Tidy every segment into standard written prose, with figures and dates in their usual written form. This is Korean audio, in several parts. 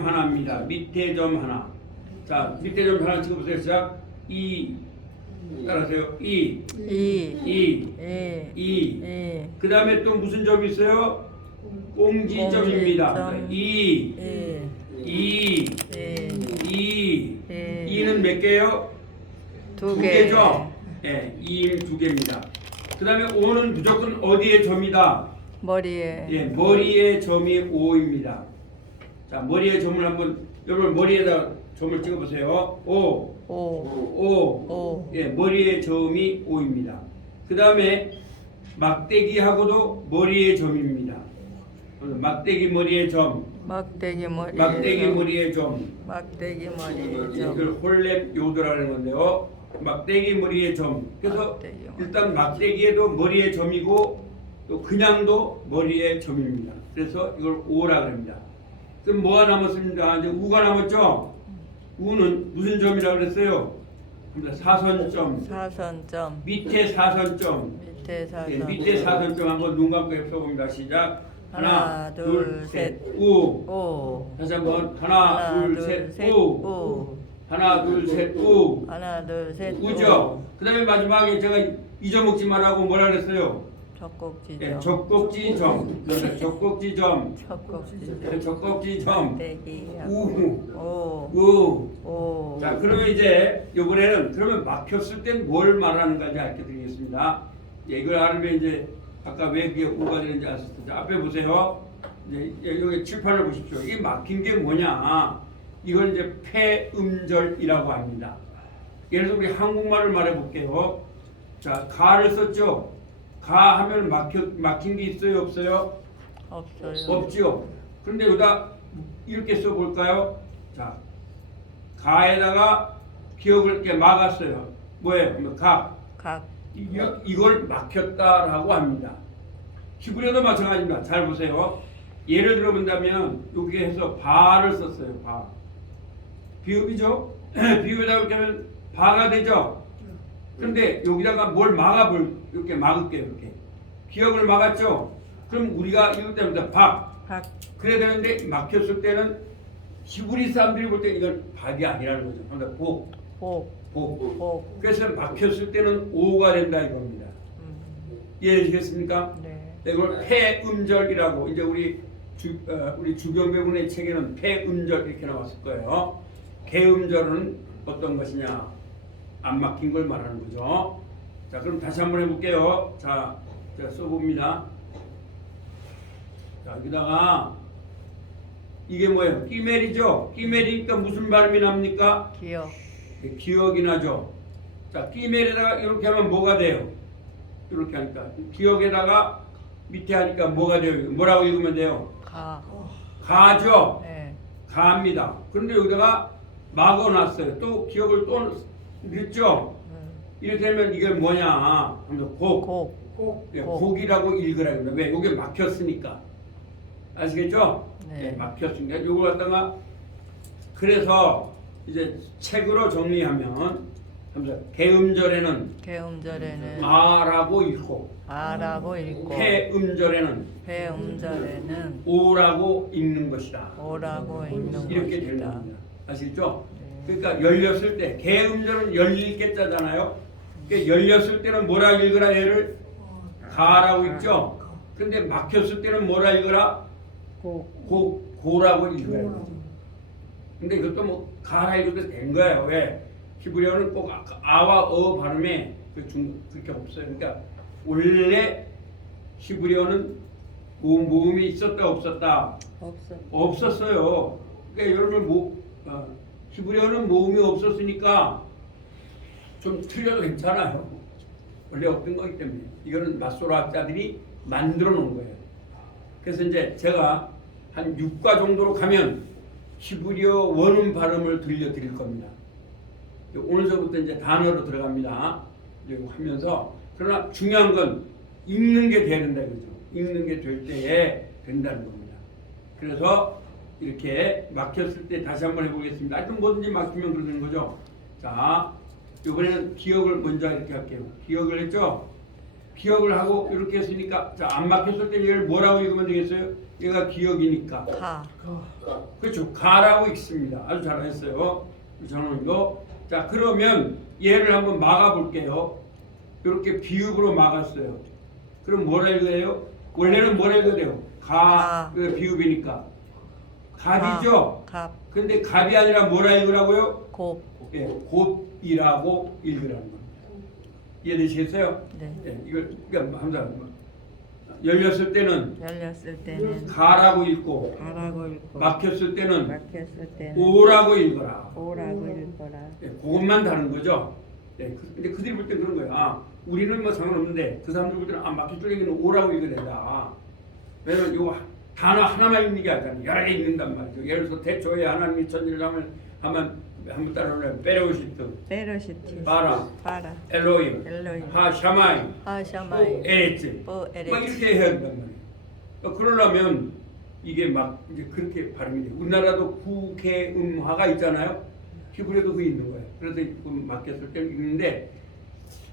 하나입니다. 밑에 점 하나. 자, 밑에 점 하나 찍어보세요. 시작. 따라하세요. 이. 그 다음에 또 무슨 점이 있어요? 공지점입니다. 이는 몇 개요? 두 개죠? 네, 2는 두 개입니다. 그 다음에 5는 무조건 어디에 점이다? 머리에. 예, 머리에 점이 5입니다. 자, 머리에 점을 한번, 여러분 머리에다 점을 찍어보세요. 5. 예, 머리에 점이 5입니다. 그 다음에 막대기하고도 머리에 점입니다. 막대기 머리에 점. 막대기 머리에 점. 이걸 홀렘 요도라는 건데요. 막대기 머리에 점. 그래서 일단 막대기에도 머리에 점이고 또 그냥도 머리에 점입니다. 그래서 이걸 5라 그럽니다. 그럼 뭐가 남았습니까? 이제 우가 남았죠? 우는 무슨 점이라고 그랬어요? 사선점. 밑에 사선점. 밑에 사선점 한번 눈 감고 해봅니다. 시작. 하나, 둘, 셋, 우. 다시 한번 하나, 둘, 셋, 우. 하나, 둘, 셋, 우. 우죠? 그 다음에 마지막에 제가 잊어먹지 말라고 뭐라 그랬어요? 적곡지점. 우. 자, 그러면 이제 이번에는 그러면 막혔을 땐 뭘 말하는 건지 알려드리겠습니다. 이걸 알면 이제 아까 왜 그게 우가 되는지 아셨죠? 앞에 보세요. 이제 여기 칠판을 보십시오. 이게 막힌 게 뭐냐? 이걸 이제 폐음절이라고 합니다. 예를 들어 우리 한국말을 말해볼게요. 자, 가를 썼죠. 가 하면 막힌 게 있어요, 없어요? 없죠. 그런데 여기다 이렇게 써볼까요? 자, 가에다가 기억을 이렇게 막았어요. 뭐예요? 각. 이걸 막혔다라고 합니다. 히브리어도 마찬가지입니다. 잘 보세요. 예를 들어본다면 여기 해서 바를 썼어요. 바. 비읍이죠? 비읍에다가 이렇게 하면 바가 되죠? 그런데 여기다가 뭘 이렇게 막을게요. 이렇게. 기억을 막았죠? 그럼 우리가 읽을 때마다 박. 그래야 되는데 막혔을 때는 히브리 사람들이 볼 때 이건 박이 아니라는 거죠. 그러니까 복. 그래서 막혔을 때는 오가 된다 이겁니다. 이해되시겠습니까? 네. 이걸 폐음절이라고 이제 우리 주경배군의 책에는 폐음절 이렇게 나왔을 거예요. 개음절은 어떤 것이냐? 안 막힌 걸 말하는 거죠. 자, 그럼 다시 한번 해볼게요. 자, 제가 써봅니다. 자, 여기다가 이게 뭐예요? 끼메리죠? 끼메리니까 무슨 발음이 납니까? 기억이 나죠? 자, 끼메리에다가 이렇게 하면 뭐가 돼요? 이렇게 하니까 기억에다가 밑에 하니까 뭐가 돼요? 뭐라고 읽으면 돼요? 가죠? 네. 가입니다. 그런데 여기다가 막아놨어요. 또 기억을 또 넣죠? 이렇게 되면 이게 뭐냐 하면서 곡이라고 읽으라고 합니다. 왜? 이게 막혔으니까. 아시겠죠? 네. 막혔으니까 이걸 갖다가 그래서 이제 책으로 정리하면 개음절에는 아라고 읽고 폐음절에는 오라고 읽는 것이다. 이렇게 되는 겁니다. 아시겠죠? 그러니까 열렸을 때 개음절은 열릴 개자잖아요. 그러니까 열렸을 때는 뭐라 읽으라 얘를 가라고 읽죠. 근데 막혔을 때는 뭐라 읽으라 고라고 읽어요. 근데 이것도 뭐 가라 읽어도 된 거예요. 왜? 히브리어는 꼭 아와 어 발음에 그렇게 없어요. 그러니까 원래 히브리어는 모음이 있었다 없었다? 없었어요. 그러니까 여러분 히브리어는 모음이 없었으니까 좀 틀려도 괜찮아요. 원래 없던 거기 때문에 이거는 마소라 학자들이 만들어 놓은 거예요. 그래서 이제 제가 한 6과 정도로 가면 히브리어 원음 발음을 들려드릴 겁니다. 오늘서부터 이제 단어로 들어갑니다. 이거 하면서 그러나 중요한 건 읽는 게 돼야 된다 그죠? 읽는 게 될 때에 된다는 겁니다. 그래서 이렇게 막혔을 때 다시 한번 해보겠습니다. 하여튼 뭐든지 막히면 그러는 거죠. 자, 이번에는 기억을 먼저 이렇게 할게요. 기억을 했죠? 기억을 하고 이렇게 했으니까 자, 안 막혔을 때 이걸 뭐라고 읽으면 되겠어요? 얘가 기억이니까. 가. 그렇죠. 가라고 읽습니다. 아주 잘하셨어요. 전원도. 자, 그러면 얘를 한번 막아볼게요. 이렇게 비읍으로 막았어요. 그럼 뭐라 읽어요? 원래는 뭐라 읽어야 돼요? 가. 비읍이니까. 갑이죠? 갑. 근데 갑이 아니라 뭐라 읽으라고요? 곱. 예, 곱이라고 읽으라는 겁니다. 이해되시겠어요? 네. 예, 이걸 그러니까 항상 열렸을 때는 열렸을 때는 가라고 읽고 가라고 읽고 막혔을 때는 막혔을 때는 오라고 읽어라. 오라고 읽어라. 예, 그것만 다른 거죠. 예, 근데 그들이 볼 때 그런 거예요. 아, 우리는 뭐 상관없는데 그 사람들 볼 때는 막힐 줄 얘기는 오라고 읽어야 된다. 왜냐면 요 단어 하나만 읽는 게 아니잖아요. 여러 개 읽는단 말이죠. 예를 들어서 대초에 하나님이 천지를 한번 따라오면 베로시트, 베로시티. 바라, 바라. 엘로임, 엘로임. 하샤마이, 하샤마이. 에레츠, 뭐 막 에레츠. 이렇게 해야 된단 말이에요. 그러려면 이게 막 이제 그렇게 발음이 돼요. 우리나라도 구개음화가 있잖아요. 히브리어도 그게 있는 거예요. 그래서 막혔을 때 읽는데,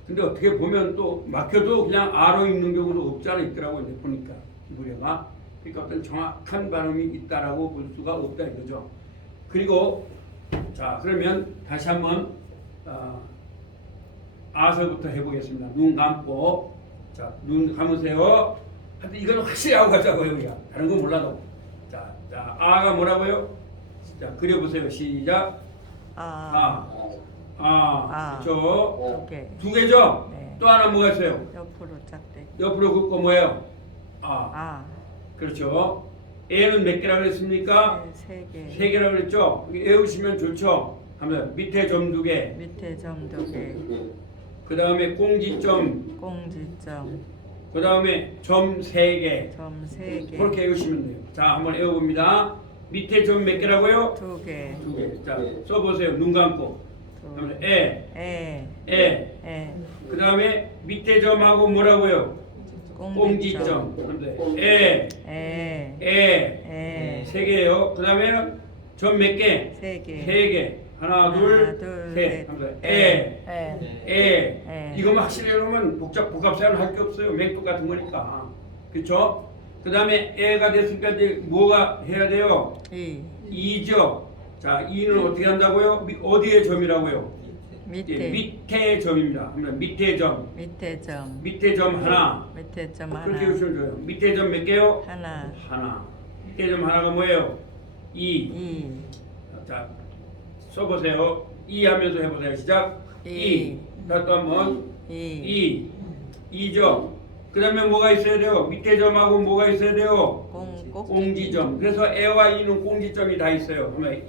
근데 어떻게 보면 또 막혀도 그냥 아로 읽는 경우도 없지 않아 있더라고요. 이제 보니까 히브리어가. 그러니까 어떤 정확한 발음이 있다라고 볼 수가 없다 이거죠. 그리고 자, 그러면 다시 한번 아서부터 해보겠습니다. 눈 감고, 자, 눈 감으세요. 하여튼 이건 확실히 하고 가자고요, 우리가. 다른 건 몰라도. 자, 아가 뭐라고요? 자, 그려보세요. 시작. 그렇죠. 두 개. 두 개죠? 네. 또 하나 뭐가 있어요? 옆으로 짝대. 옆으로 긋고 뭐예요? 아. 그렇죠. 애는 몇 개라고 그랬습니까? 세 개. 세 개라고 그랬죠? 외우시면 좋죠? 하면 밑에 점 두 개. 밑에 점 두 개. 그 다음에 공지점. 공지점. 그 다음에 점 세 개. 점 세 개. 그렇게 외우시면 돼요. 자, 한번 외워봅니다. 밑에 점 몇 개라고요? 두 개. 두 개. 자, 써보세요. 눈 감고. 그러면 그 다음에 밑에 점하고 뭐라고요? 공지점. 세 개예요. 그 다음에 점 몇 개? 세 개. 세 개. 하나, 둘, 셋. 이거만 확실히 해놓으면 복합사는 할 게 없어요. 맹독 같은 거니까. 그렇죠? 그 다음에 애가 됐으니까 이제 뭐가 해야 돼요? 이죠. 자, 이는 어떻게 한다고요? 어디에 점이라고요? 밑에. 밑에 점입니다. 밑에 점. 밑에 점. 밑에 점 하나. 밑에 점 하나. 그렇게 보시면 돼요. 밑에 점 몇 개요? 하나. 하나. 밑에 점 하나가 뭐예요? 이. 자, 써보세요. 이 하면서 해보세요. 시작. 자, 또 한번. 이죠. 그 다음에 뭐가 있어야 돼요? 밑에 점하고 뭐가 있어야 돼요? 공지점. 그래서 애와 이는 공지점이 다 있어요. 그러면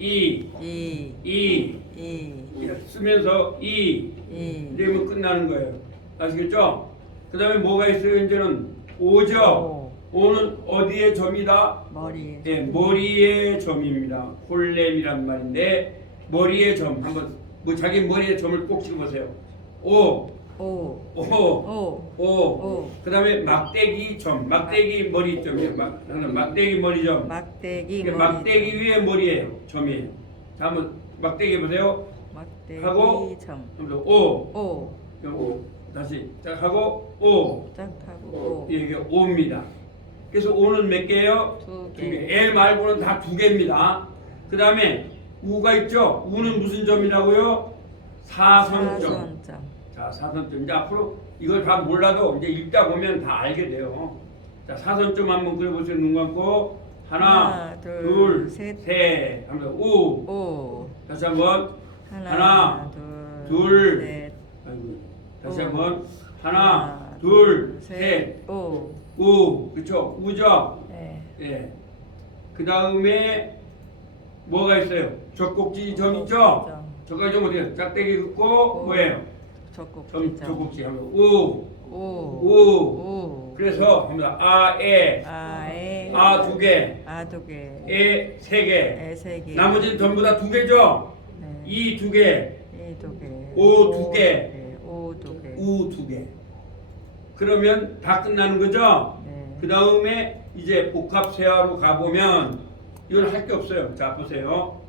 쓰면서 이러면 끝나는 거예요. 아시겠죠? 그 다음에 뭐가 있어요? 이제는 오죠. 오는 어디의 점이다? 머리에. 네, 머리의 점입니다. 홀렘이란 말인데 머리의 점 한번 뭐 자기 머리의 점을 꼭 찍어보세요. 그 다음에 막대기 점, 막대기 머리 점이에요. 막대기 머리 점. 막대기 머리. 막대기 위에 머리예요. 점이에요. 자, 한번 막대기 해보세요. 막대기 하고 점. 다시 짝 하고 짝하고 이게 5입니다. 그래서 5는 몇 개예요? 두 개. 개. L 말고는 다 두 개입니다. 그 다음에 우가 있죠? 우는 무슨 점이라고요? 사선점. 자, 사선점. 이제 앞으로 이걸 다 몰라도 이제 읽다 보면 다 알게 돼요. 자, 사선점 한번 그려보세요. 눈 감고. 하나, 둘, 셋. 하면서 우. 다시 한번. 하나, 둘, 셋. 아이고. 다시 한번. 하나, 둘, 셋. 우. 그쵸? 우죠? 예. 그 다음에 뭐가 있어요? 젖꼭지 점 있죠? 젖꼭지 점 어디에요? 짝대기 긋고 뭐예요? 젖꼭지 하면 우. 그래서 합니다. 아 두 개. 에 세 개. 나머지는 전부 다 두 개죠? 이 두 개. 오 두 개. 우 두 개. 그러면 다 끝나는 거죠? 그 다음에 이제 복합세화로 가보면 이건 할 게 없어요. 자, 보세요.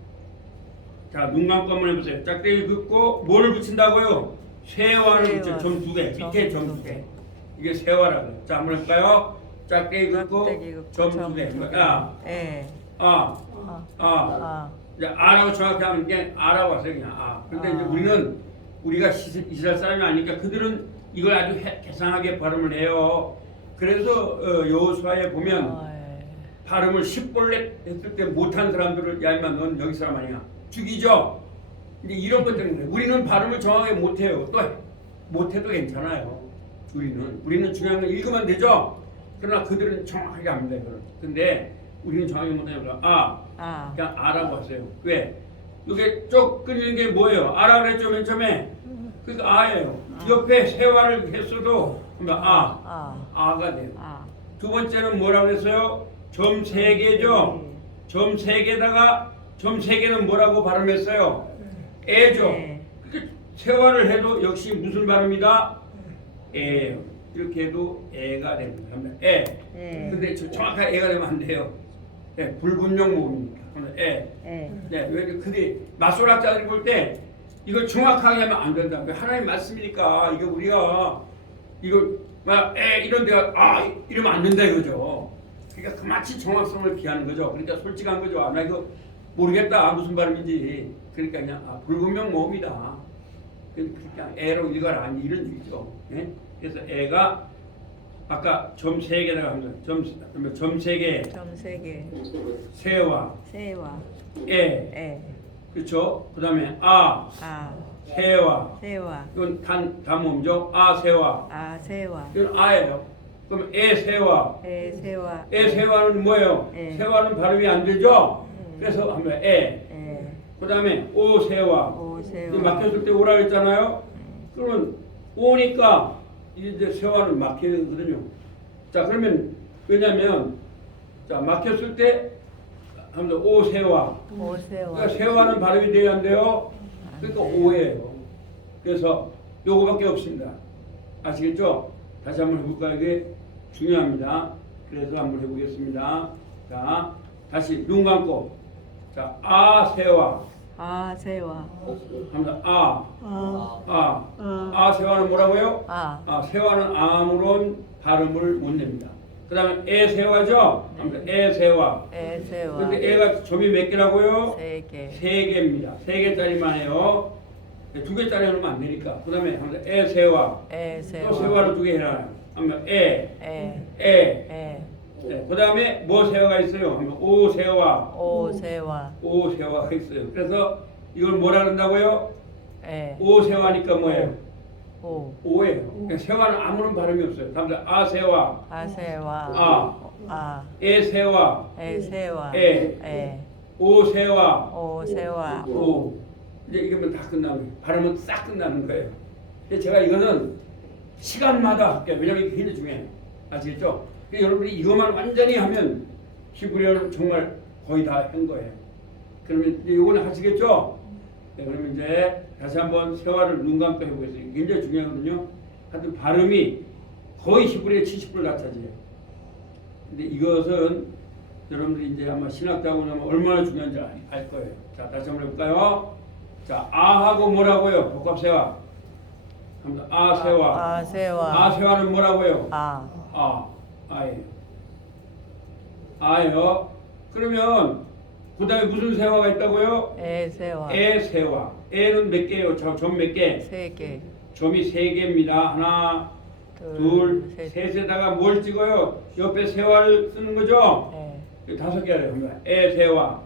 자, 눈 감고 한번 해보세요. 짝대기 긋고 뭐를 붙인다고요? 세화를 붙여. 점 두 개. 밑에 점 두 개. 이게 세화라고요. 자, 한번 해볼까요? 짝대기 긋고 깍대기 긋고 점 두 개. 야, 에. 아, 아. 아. 아. 이제 아라고 정확히 하면 그냥 아라고 하세요 그냥 아. 근데 이제 우리가 이스라엘 사람이 아니니까 그들은 이걸 아주 개상하게 발음을 해요. 그래서 여호수아에 보면 발음을 십볼렛 했을 때 못한 사람들을 야 임마 넌 여기 사람 아니야 죽이죠. 근데 이런 것 때문에 우리는 발음을 정확하게 못해요. 또 못해도 괜찮아요. 우리는 중요한 건 읽으면 되죠. 그러나 그들은 정확하게 합니다. 이거는. 근데 우리는 정확히 못하니까 그냥 아라고 하세요. 왜? 이게 쭉 끊는 게 뭐예요? 아라 그랬죠 맨 처음에. 그러니까 아예요. 옆에 세화를 했어도 아가 돼요. 두 번째는 뭐라고 했어요? 점 세 개죠. 점 세 개다가 점 세 개는 뭐라고 발음했어요? 애죠. 그러니까 세화를 해도 역시 무슨 발음이다? 애예요. 이렇게 해도 애가 됩니다. 애. 근데 정확하게 애가 되면 안 돼요. 네, 불분명 모음입니다. 애. 네, 왜 근데 마솔학자들이 볼 때 이걸 정확하게 하면 안 된다. 하나님 말씀이니까 이거 우리가 이걸 막 이런 데가 이러면 안 된다 이거죠. 그러니까 그마치 정확성을 기하는 거죠. 그러니까 솔직한 거죠. 나 이거 모르겠다 무슨 발음인지. 그러니까 그냥 불분명 모음이다. 그냥 애로 읽어라 이런 얘기죠. 네? 그래서 애가 아까 점 세 개다가 합니다. 점 세 개. 세와. 애. 그렇죠. 그다음에 세와. 이건 단모음죠. 세와. 이건 아예요. 그럼 세와. 세와는 뭐예요? 세와는 발음이 안 되죠. 그래서 하면 그다음에 오세와. 막혔을 때 오라 했잖아요. 그러면 오니까 이제 세화는 막히거든요. 자 그러면 왜냐면 자 막혔을 때 하면 오세화. 그러니까 세화는 발음이 돼야 안 돼요. 그러니까 오예요. 그래서 요거밖에 없습니다. 아시겠죠? 다시 한번 해볼까요? 이게 중요합니다. 그래서 한번 해보겠습니다. 자 다시 눈 감고 자 아세화. 합니다. 세화는 뭐라고요? 세화는 아무런 발음을 못 냅니다. 그 다음에 세화죠? 세화. 근데 애가 점이 몇 개라고요? 세 개입니다. 세 개짜리만 해요. 두 개짜리 하면 안 되니까. 그 다음에 세화. 또 세화를 두 개 해놔요. 그 다음에 뭐 세화가 있어요? 오세화. 오세화가 있어요. 그래서 이걸 뭐라 그런다고요? 오세화니까 뭐예요? 오예요. 그러니까 세화는 아무런 발음이 없어요. 다음 아세화. 에세화. 오세화. 오. 이제 이거면 다 끝나는 거예요. 발음은 싹 끝나는 거예요. 근데 제가 이거는 시간마다 할게요. 왜냐면 이게 굉장히 중요해요. 아시겠죠? 여러분이 이것만 완전히 하면 히브리어를 정말 거의 다 한 거예요. 그러면 이제 이거는 하시겠죠? 네, 그러면 이제 다시 한번 세화를 눈 감고 해보겠습니다. 굉장히 중요하거든요. 하여튼 발음이 거의 히브리어의 70%를 다 차지해요. 근데 이것은 여러분들이 이제 아마 신학자고 나면 얼마나 중요한지 알 거예요. 자, 다시 한번 해볼까요? 자, 아하고 뭐라고요? 복합세화. 아세화. 아세화는 뭐라고요? 아예요. 그러면 그 다음에 무슨 세화가 있다고요? 에세화. 에는 몇 개예요? 점 몇 개? 3개. 점이 3개입니다. 하나, 둘, 셋에다가 뭘 찍어요? 옆에 세화를 쓰는 거죠? 5개 하래요. 에세화.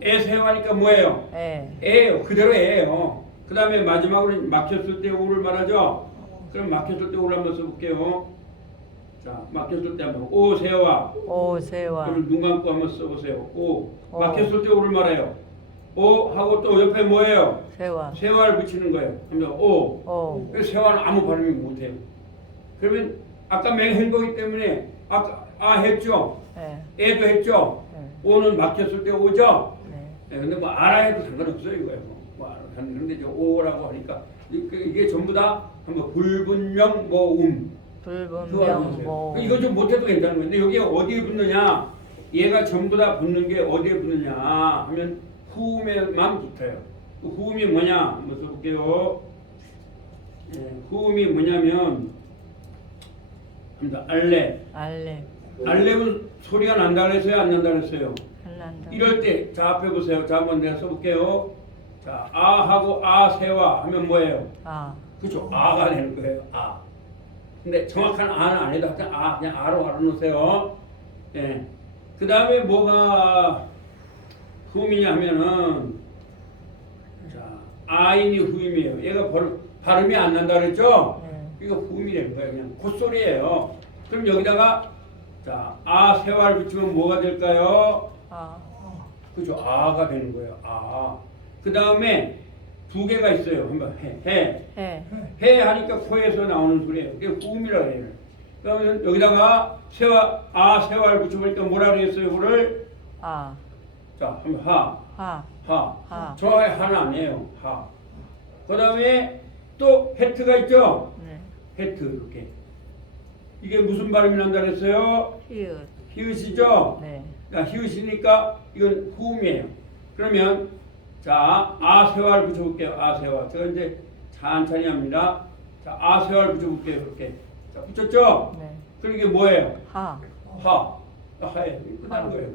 에세화니까 뭐예요? 에예요. 그대로 에예요. 그 다음에 마지막으로 막혔을 때 오를 말하죠? 그럼 막혔을 때 오를 한번 써볼게요. 자, 막혔을 때 한번 오세화. 그럼 눈 감고 한번 써보세요. 막혔을 때 오를 말해요. 오 하고 또 옆에 뭐예요? 세화를 붙이는 거예요. 그러면 그래서 세화는 아무 발음이 못해요. 그러면 아까 맹한 거기 때문에 아까 했죠? 애도 했죠? 오는 막혔을 때 오죠? 근데 뭐 알아 해도 상관없어요 이거예요. 그런데 이제 오라고 하니까 이게 전부 다 한번 불분명 모음. 이거 좀 못해도 괜찮은 건데 여기 어디에 붙느냐? 얘가 전부 다 붙는 게 어디에 붙느냐 하면 후음에만 붙어요. 그 후음이 뭐냐? 한번 써볼게요. 후음이 뭐냐면 합니다. 알렙. 알렙. 알렙은 소리가 난다 그랬어요? 안 난다 그랬어요? 한란다. 이럴 때, 자, 앞에 보세요. 자, 한번 내가 써볼게요. 자, 아하고 아세와 하면 뭐예요? 아. 그죠? 아가 되는 거예요. 아. 근데 정확한 아는 안 해도 하여튼 아, 그냥 아로 알아놓으세요. 예. 그 다음에 뭐가 후음이냐 하면은, 자, 아인이 후음이에요. 얘가 발음이 안 난다 그랬죠? 이거 후음이 되는 거예요. 그냥 콧소리예요. 그럼 여기다가, 자, 아세와를 붙이면 뭐가 될까요? 아. 그죠? 아가 되는 거예요. 아. 그 다음에 두 개가 있어요. 한번 해. 해. 하니까 코에서 나오는 소리예요. 그게 후음이라고 해요. 그러면 여기다가 세와를 붙여보니까 뭐라 그랬어요? 이거를 아. 자, 한번 하. 하. 정확하게 하는 아니에요. 하. 그 다음에 또 헤트가 있죠? 네. 헤트 이렇게. 이게 무슨 발음이 난다 그랬어요? 히읗. 히읗이죠? 네. 자, 히읗이니까 이건 후음이에요. 그러면 자, 아세와를 붙여볼게요. 아세와. 제가 이제 천천히 합니다. 자, 아세와를 붙여볼게요. 이렇게. 자, 붙였죠? 네. 그럼 이게 뭐예요? 하. 하에 끝나는 거예요.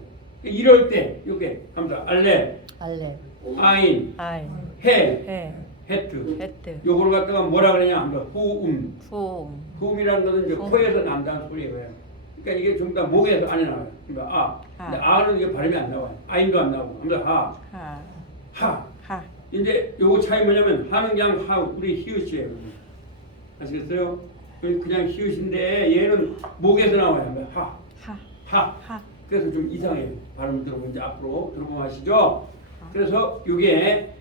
이럴 때 이렇게 합니다. 알렙, 알렙. 아인, 아인. 해, 해. 헤트. 헤트. 요걸 갖다가 뭐라 그러냐 하면 후음. 후음. 후음이라는 것은 이제 코에서 난다는 소리예요. 그러니까 이게 전부 다 목에서 안에 나와요. 그러니까 근데 아는 이게 발음이 안 나와요. 아인도 안 나오고. 그러니까 하. 하. 이제 요거 차이 뭐냐면 하는 그냥 하 우리 히읗이에요. 아시겠어요? 그냥 히읗인데 얘는 목에서 나와요. 하. 그래서 좀 이상해요. 발음 들어보면 이제 앞으로 들어보면 아시죠? 그래서 요게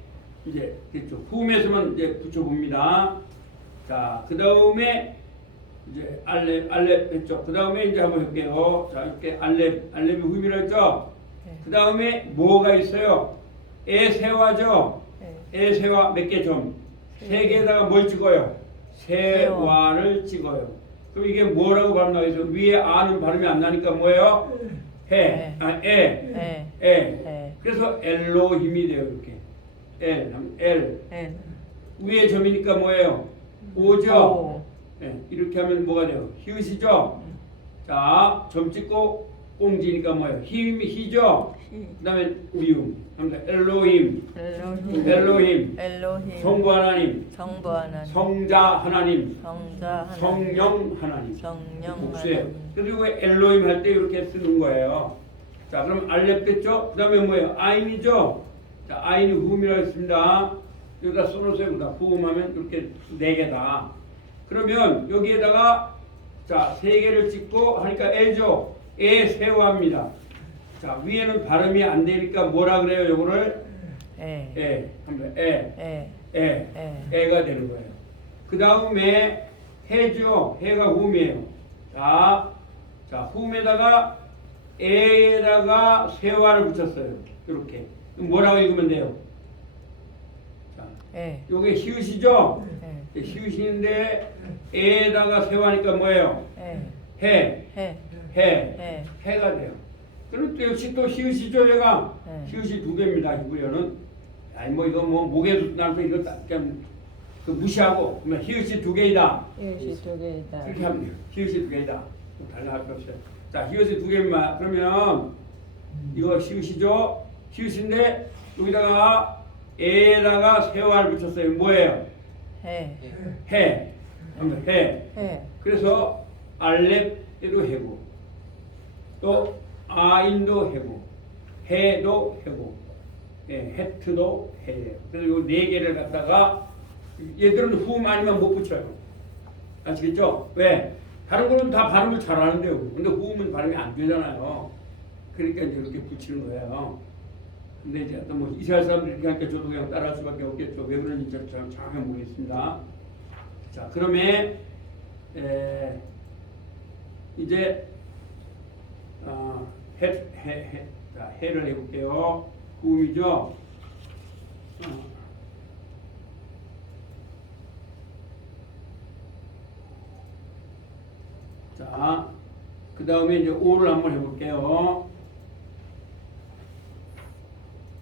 이제 됐죠. 후음에서만 이제 붙여봅니다. 자, 그 다음에 이제 알렙 했죠. 그 다음에 이제 한번 해볼게요. 자, 이렇게 알렙이 후음이라 했죠. 네. 그 다음에 뭐가 있어요? 에세와죠. 네. 에세와 몇 개 점? 세 개에다가 뭘 찍어요? 세와를 찍어요. 그럼 이게 뭐라고 발음하겠어요? 위에 아는 발음이 안 나니까 뭐예요? 에. 그래서 엘로힘이 돼요. 이렇게. 엘. 위에 점이니까 뭐예요? 오죠? 네, 이렇게 하면 뭐가 돼요? 히읗이죠? 자, 점 찍고 꽁지니까 뭐예요? 히죠? 그 다음에 미음. 엘로힘. 성부 하나님. 성자 하나님. 성령 하나님. 복수예요. 그리고 엘로힘 할 때 이렇게 쓰는 거예요. 자, 그럼 알렙 됐죠? 그 다음에 뭐예요? 아인이죠? 자, 아인이 후음이라고 했습니다. 여기다 써놓으세요. 여기다 후음하면 이렇게 네 개다. 그러면 여기에다가 자, 세 개를 찍고 하니까 에죠? 에세와입니다. 자, 위에는 발음이 안 되니까 뭐라 그래요? 요거를 에가 되는 거예요. 그 다음에 해죠? 해가 후음이에요. 자, 후음에다가 에에다가 세와를 붙였어요. 이렇게. 뭐라고 읽으면 돼요? 자, 요게 히읗이죠? 히읗인데 에에다가 세와니까 뭐예요? 해가 돼요. 그럼 또 역시 또 히읗이죠, 얘가? 히읗이 두 개입니다. 이거는 아니 뭐 이거 뭐 목에서 나서 이거 그냥 그 무시하고 그러면 히읗이 두 개이다. 그렇게 하면 돼요. 히읗이 두 개이다. 달라할 거 없어요. 자, 히읗이 두 개입니다. 그러면 이거 히읗이죠? 히읗인데 여기다가 에에다가 세와를 붙였어요. 뭐예요? 해. 그래서 알렙에도 해고, 또 아인도 해고, 해도 해고, 헤트도 해예요. 그래서 요 네 개를 갖다가 얘들은 후음 아니면 못 붙여요. 아시겠죠? 왜? 다른 거는 다 발음을 잘하는데요. 근데 후음은 발음이 안 되잖아요. 그러니까 이제 이렇게 붙이는 거예요. 근데 이제 또 뭐 이스라엘 사람들이 이렇게 하니까 저도 그냥 따라할 수밖에 없겠죠. 왜 그런지 저는 정확히 모르겠습니다. 자, 그러면 이제 해를 해볼게요. 후음이죠. 자, 그 다음에 이제 오를 한번 해볼게요.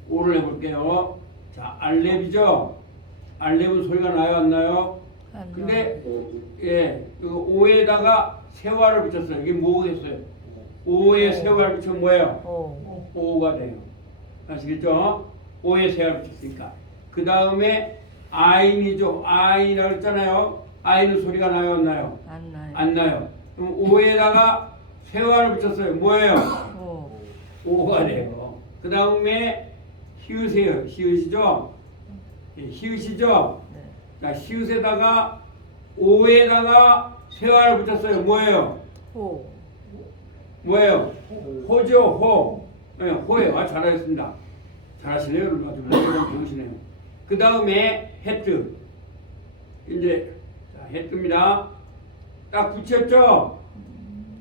오를 해볼게요. 자, 알렙이죠. 알렙은 소리가 나요, 안 나요? 근데 이거 오에다가 세화를 붙였어요. 이게 뭐겠어요? 오에 세화를 붙이면 뭐예요? 오. 오가 돼요. 아시겠죠? 오에 세화를 붙였으니까. 그 다음에 아인이죠. 아인이라고 했잖아요. 아인은 소리가 나요, 안 나요? 안 나요. 안 나요. 그럼 오에다가 세화를 붙였어요. 뭐예요? 오. 오가 돼요. 그 다음에 히읗이에요. 히읗이죠? 예, 히읗이죠? 네. 자, 히읗에다가 오에다가 세화를 붙였어요. 뭐예요? 호. 뭐예요? 호죠, 호. 네, 호예요. 아, 잘하셨습니다. 잘하시네요. 아주 좋으시네요. 그 다음에 헤트. 이제, 자, 헤트입니다. 딱 붙였죠?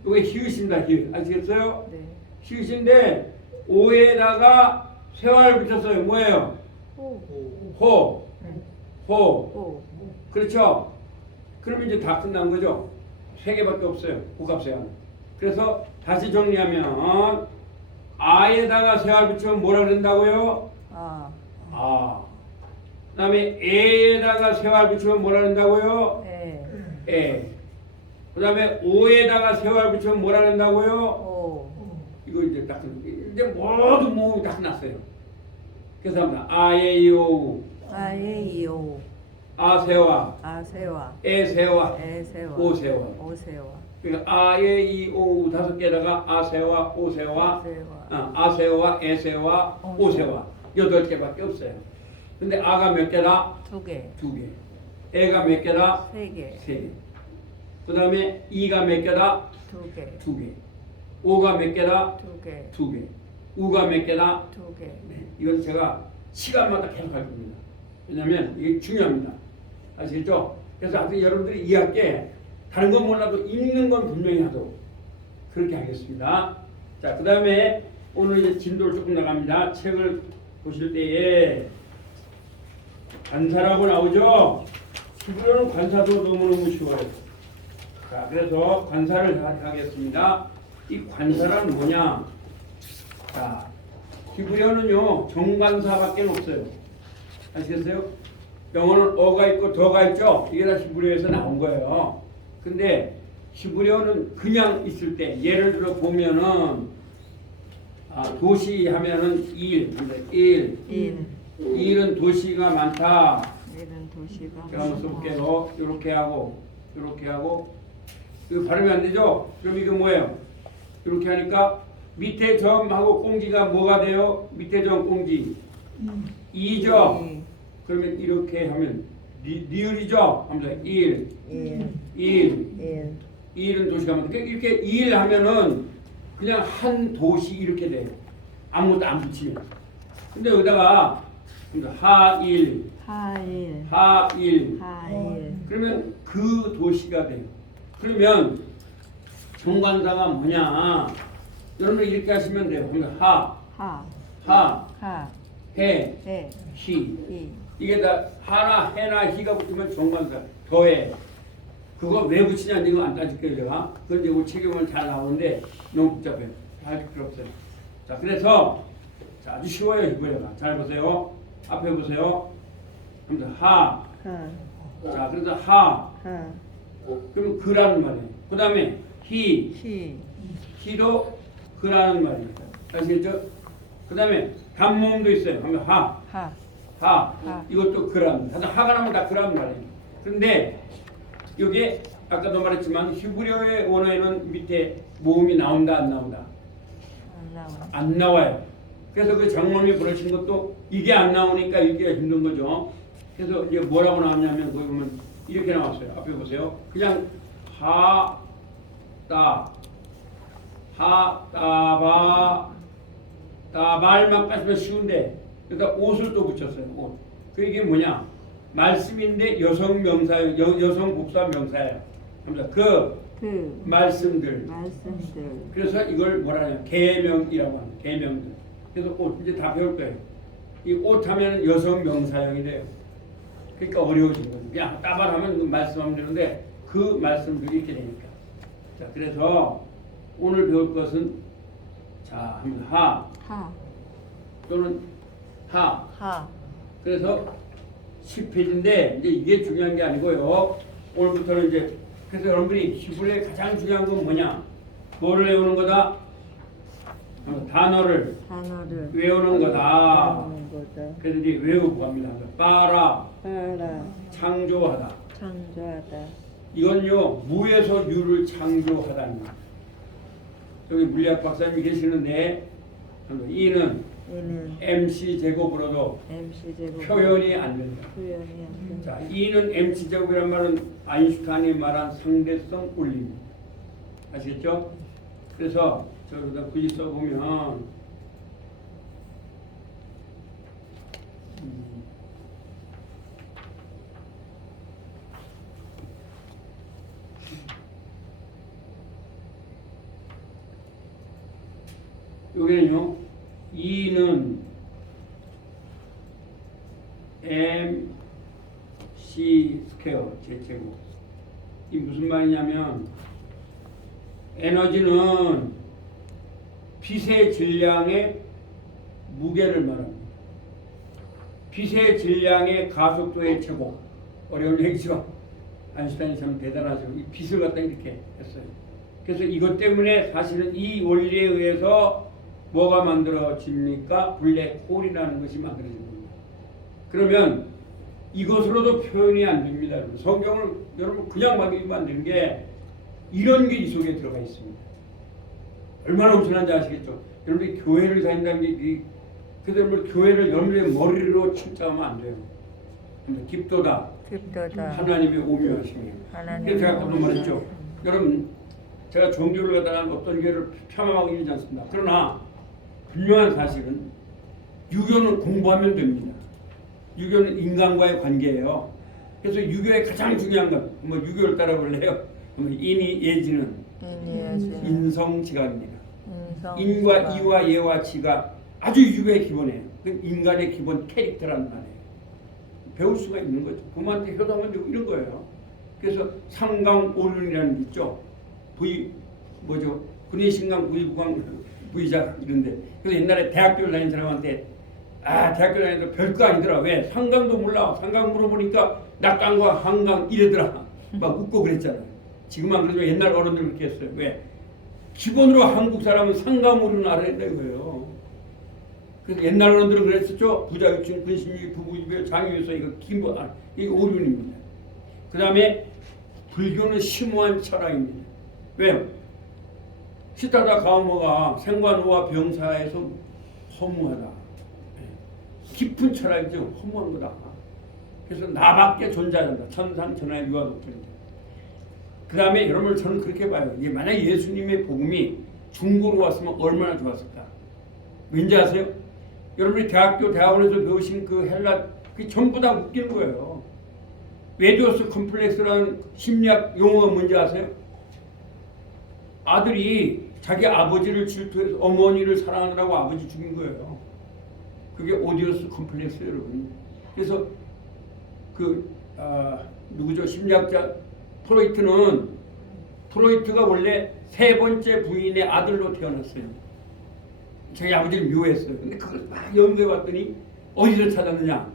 이게 히읗입니다. 히읗. 아시겠어요? 네. 히읗인데, 오에다가 세화를 붙였어요. 뭐예요? 호. 호. 네. 호. 호. 그렇죠? 그러면 이제 다 끝난 거죠? 세 개밖에 없어요. 고갑세화. 그래서 다시 정리하면 아에다가 세화를 붙이면 뭐라 그런다고요? 아. 아. 그 다음에 에에다가 세화를 붙이면 뭐라 그런다고요? 에. 에. 그 다음에 오에다가 세화를 붙이면 뭐라 그런다고요? 오. 이거 이제 딱 이제 모두 모음이 다 끝났어요. 그래서 합니다. 아에이오 아에이오. 아세화 아세와. 에세화 에세와. 오세화. 오세와. 그러니까 아에이오 다섯 개다가 아세화 오세화 오세와. 아세화 에세화 오세화 여덟 개밖에 없어요. 근데 아가 몇 개다? 두 개. 두 개. 에가 몇 개다? 세 개. 세 개. 그 다음에 이가 몇 개다? 두 개. 두 개. 오가 몇 개다? 두 개. 두 개. 우가 몇 개다? 두 개. 네, 이건 제가 시간마다 계속 할 겁니다. 왜냐하면 이게 중요합니다. 아시겠죠? 그래서 아직 여러분들이 2학기에 다른 건 몰라도 읽는 건 분명히 하도록 그렇게 하겠습니다. 자, 그 다음에 오늘 이제 진도를 조금 나갑니다. 책을 보실 때에 관사라고 나오죠? 시부려는 관사도 너무너무 쉬워요. 자, 그래서 관사를 하겠습니다. 이 관사란 뭐냐? 자, 히브리어는요 정관사밖에 없어요. 아시겠어요? 영어는 어가 있고 더가 있죠. 이게 다 히브리어에서 나온 거예요. 근데 히브리어는 그냥 있을 때 예를 들어 보면은 도시 하면은 일, 일은 도시가 많다. 일은 도시가. 영어스럽게도 이렇게 하고 이거 발음이 안 되죠? 그럼 이거 뭐예요? 이렇게 하니까 밑에 점하고 꽁지가 뭐가 돼요? 밑에 점 꽁지 이죠. 그러면 이렇게 하면 리을이죠. 하면서 일은 도시가 많다. 이렇게 일 하면은 그냥 한 도시 이렇게 돼요. 아무것도 안 붙이면. 근데 여기다가 하일 그러면 그 도시가 돼요. 그러면 정관사가 뭐냐? 여러분 이렇게 하시면 돼요. 해, 히. 이게 다 하나, 해나, 히가 붙으면 정관사. 더해. 그거 왜 붙이냐 이거 안 따질게요 제가. 그건 이제 우리 책임은 잘 나오는데 너무 복잡해요. 할 필요 없어요. 자, 그래서 자, 아주 쉬워요 이거가. 잘 보세요. 앞에 보세요. 그럼 하. 자, 그래서 그럼 그라는 말이에요. 그 다음에 히도 그라는 말이에요. 아시겠죠? 그 다음에 단모음도 있어요. 하면 이것도 그라는. 하가 나면 다 그라는 말이에요. 그런데 여기 아까도 말했지만 히브리어의 원어에는 밑에 모음이 나온다 안 나온다? 안 나와요. 그래서 그 장모님이 부르신 것도 이게 안 나오니까 읽기가 힘든 거죠. 그래서 이제 뭐라고 나왔냐면 거기 보면 이렇게 나왔어요. 앞에 보세요. 그냥 말만 까지면 쉬운데 그러니까 옷을 또 붙였어요. 옷. 그 이게 뭐냐? 말씀인데 여성 명사예요. 여성 복수한 명사예요. 그래서 그 말씀들. 그래서 이걸 뭐라 해요? 계명이라고 하는 계명들. 그래서 옷 이제 다 배울 거예요. 이 옷 하면 여성 명사형이 돼요. 그러니까 어려워진 거죠. 그냥 따발하면 말씀하면 되는데 그 말씀들이 이렇게 되니까. 자, 그래서 오늘 배울 것은 자, 하면 또는 그래서 10페이지인데 이제 이게 중요한 게 아니고요. 오늘부터는 이제 그래서 여러분들이 기술의 가장 중요한 건 뭐냐? 뭐를 외우는 거다? 단어를 외우는 거다. 그래서 이제 외우고 합니다. 빠라, 창조하다. 이건요 무에서 유를 창조하다는 거예요. 여기 물리학 박사님이 계시는데 이는 MC 제곱으로도 표현이 안 된다. 자, 이는 MC 제곱이란 말은 아인슈타인이 말한 상대성 원리입니다. 아시겠죠? 그래서 저기다 굳이 써보면 여기는요 E는 MC 스퀘어 제곱. 이 무슨 말이냐면 에너지는 빛의 질량의 무게를 말합니다. 빛의 질량의 가속도의 제곱. 어려운 얘기죠. 아인슈타인이 참 대단하죠. 이 빛을 갖다 이렇게 했어요. 그래서 이것 때문에 사실은 이 원리에 의해서 뭐가 만들어집니까? 블랙홀이라는 것이 만들어진 겁니다. 그러면 이것으로도 표현이 안 됩니다. 성경을 여러분 그냥 막 읽으면 안 되는 게 이런 게 이 속에 들어가 있습니다. 얼마나 엄청난지 아시겠죠? 여러분이 교회를 다닌다는 게 그래서 여러분 교회를 여러분의 머리로 측정하면 안 돼요. 깊도다. 하나님의 오묘하심이에요. 그래서 제가 아까도 말했죠. 여러분 제가 종교를 갖다가 어떤 교회를 폄하하고 있지 않습니다. 그러나 분명한 사실은 유교는 공부하면 됩니다. 유교는 인간과의 관계예요. 그래서 유교의 가장 중요한 건 뭐 유교를 따라 볼래요? 인이 예지는 인성지각입니다. 인과 이와 예와 지가 아주 유교의 기본이에요. 인간의 기본 캐릭터라는 말이에요. 배울 수가 있는 거죠. 부모한테 효도하면 되고 이런 거예요. 그래서 상강오륜이라는 게 있죠. 뭐죠? 군의신강 부의부강 부의자 이런데. 그래서 옛날에 대학교를 다닌 사람한테 대학교 다니도 별거 아니더라. 왜? 상강도 몰라. 상강 물어보니까 낙강과 한강 이래더라. 막 웃고 그랬잖아요. 지금 안 그러지만 옛날 어른들 그렇게 했어요. 왜? 기본으로 한국 사람은 상강오륜을 알아야 되는 거예요. 그래서 옛날 어른들은 그랬었죠. 부자유충, 근신유, 부부유배, 장유유서 이거 기본 이거 오륜입니다. 그 다음에 불교는 심오한 철학입니다. 왜요? 시타다 가오모가 생관호와 병사에서 허무하다. 깊은 철학이죠. 허무한 거다. 그래서 나밖에 존재한다. 천상천하의 유아독존이다. 그 다음에 여러분 저는 그렇게 봐요. 만약 예수님의 복음이 중국으로 왔으면 얼마나 좋았을까. 왠지 아세요? 여러분이 대학원에서 배우신 그 헬라 그게 전부 다 웃기는 거예요. 웨디오스 컴플렉스라는 심리학 용어가 뭔지 아세요? 아들이 자기 아버지를 질투해서 어머니를 사랑하느라고 아버지 죽인 거예요. 그게 오디오스 컴플렉스예요, 여러분. 그래서 누구죠? 심리학자 프로이트가 원래 세 번째 부인의 아들로 태어났어요. 자기 아버지를 미워했어요. 근데 그걸 막 연구해 봤더니 어디서 찾았느냐?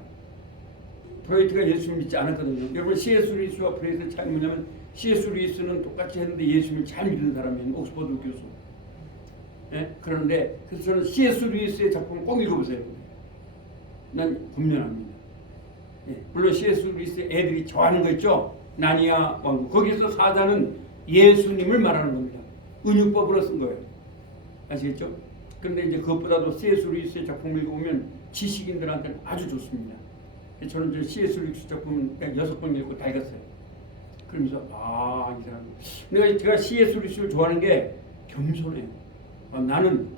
프로이트가 예수를 믿지 않았거든요. 여러분 C.S. 루이스와 프로이트의 차이 뭐냐면 C.S. 루이스는 똑같이 했는데 예수를 잘 믿는 사람이에요. 옥스퍼드 교수. 예? 그런데 그래서 저는 C.S. 루이스의 작품을 꼭 읽어보세요. 난 분명합니다. 예. 물론 C.S. 루이스의 애들이 좋아하는 거 있죠. 나니아 왕국. 거기서 사자는 예수님을 말하는 겁니다. 은유법으로 쓴 거예요. 아시겠죠? 그런데 이제 그것보다도 C.S. 루이스의 작품을 읽어보면 지식인들한테는 아주 좋습니다. 저는 이제 C.S. 루이스 작품 6번 읽고 다 읽었어요. 그러면서 이 사람. 제가 C.S. 루이스를 좋아하는 게 겸손해요. 나는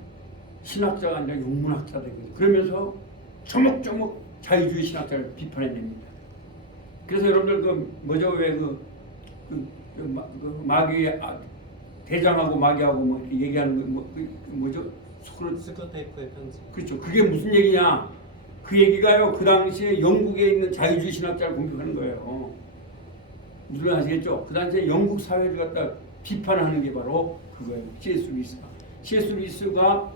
신학자가 아니라 영문학자다. 그러면서 조목조목 자유주의 신학자를 비판해냅니다. 그래서 여러분들 마귀 대장하고 마귀하고 뭐 이렇게 얘기하는 거 뭐죠? 스코테이프의 편지. 그렇죠. 그게 무슨 얘기냐? 그 얘기가요. 그 당시에 영국에 있는 자유주의 신학자를 공격하는 거예요. 물론 아시겠죠? 그 당시에 영국 사회를 갖다 비판하는 게 바로 그거예요. C.S. 루이스가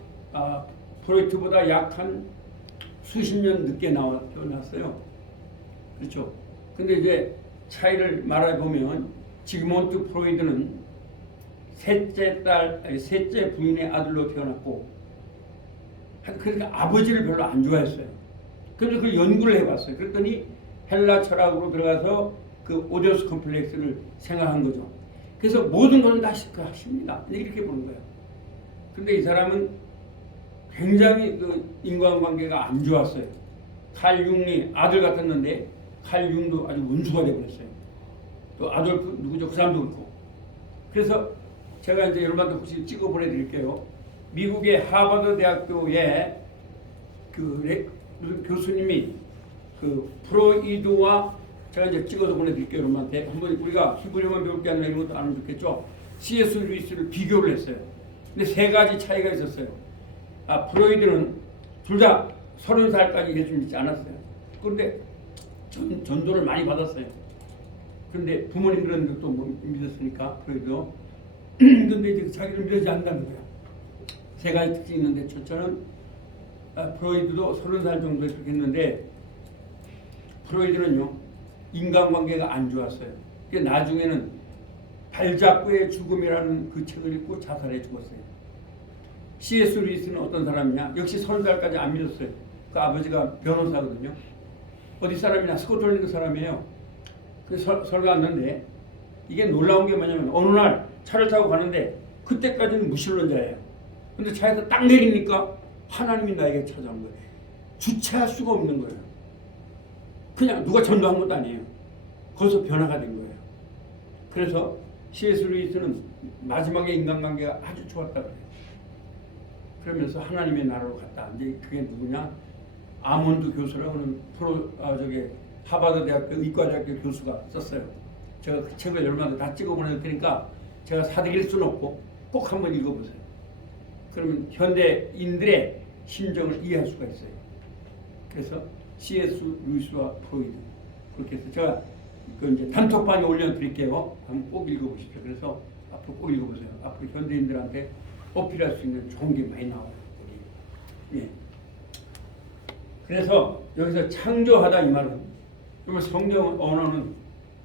프로이트보다 약 한 수십 년 늦게 태어났어요. 그렇죠. 근데 이제 차이를 말해보면 지그몬트 프로이드는 셋째 부인의 아들로 태어났고, 그러니까 아버지를 별로 안 좋아했어요. 그래서 그걸 연구를 해봤어요. 그랬더니 헬라 철학으로 들어가서 그 오디오스 컴플렉스를 생각한 거죠. 그래서 모든 것은 다 합니다. 이렇게 보는 거예요. 근데 이 사람은 굉장히 그 인간관계가 안 좋았어요. 칼 융이 아들 같았는데 칼 융도 아주 원수가 되어버렸어요. 또 아돌프 누구죠? 그 사람도 그렇고. 그래서 제가 이제 여러분한테 혹시 찍어 보내드릴게요. 미국의 하버드 대학교의 무슨 교수님이 그 프로이드와 제가 이제 찍어서 보내드릴게요. 여러분한테 한번 우리가 히브리어만 배울 게 아니라 이런 것도 알면 좋겠죠. C.S. 루이스를 비교를 했어요. 근데 세 가지 차이가 있었어요. 프로이드는 둘 다 30살까지 예수 믿지 않았어요. 그런데 전도를 많이 받았어요. 그런데 부모님들은 또 믿었으니까 프로이드도. 근데 이제 자기를 믿지 않는다는 거예요. 세 가지 특징이 있는데 첫째는 프로이드도 30살 정도에 그렇게 했는데 프로이드는요 인간관계가 안 좋았어요. 나중에는 발자국의 죽음이라는 그 책을 읽고 자살해 죽었어요. C.S. 루이스는 어떤 사람이냐? 역시 30살까지 안 믿었어요. 그 아버지가 변호사거든요. 어디 사람이냐? 스코틀랜드 사람이에요. 그래서 설가 왔는데 이게 놀라운 게 뭐냐면 어느 날 차를 타고 가는데 그때까지는 무신론자예요. 근데 차에서 딱 내리니까 하나님이 나에게 찾아온 거예요. 주체할 수가 없는 거예요. 그냥 누가 전도한 것도 아니에요. 거기서 변화가 된 거예요. 그래서 C.S. 루이스는 마지막에 인간관계가 아주 좋았다 그래요. 그러면서 하나님의 나라로 갔다. 이제 그게 누구냐? 아몬드 교수라고 하는 하버드 대학교 의과대학교 교수가 썼어요. 제가 그 책을 여러분한테 다 찍어 보낼 테니까 제가 사드릴 수는 없고 꼭 한번 읽어보세요. 그러면 현대인들의 심정을 이해할 수가 있어요. 그래서 C.S. 루이스와 프로이드 그렇게 해서 제가 그 이제 단톡방에 올려드릴게요. 한번 꼭 읽어보십시오. 그래서 앞으로 꼭 읽어보세요. 앞으로 현대인들한테 어필할 수 있는 좋은 게 많이 나와요. 예. 그래서 여기서 창조하다 이 말은 그러면 성경 언어는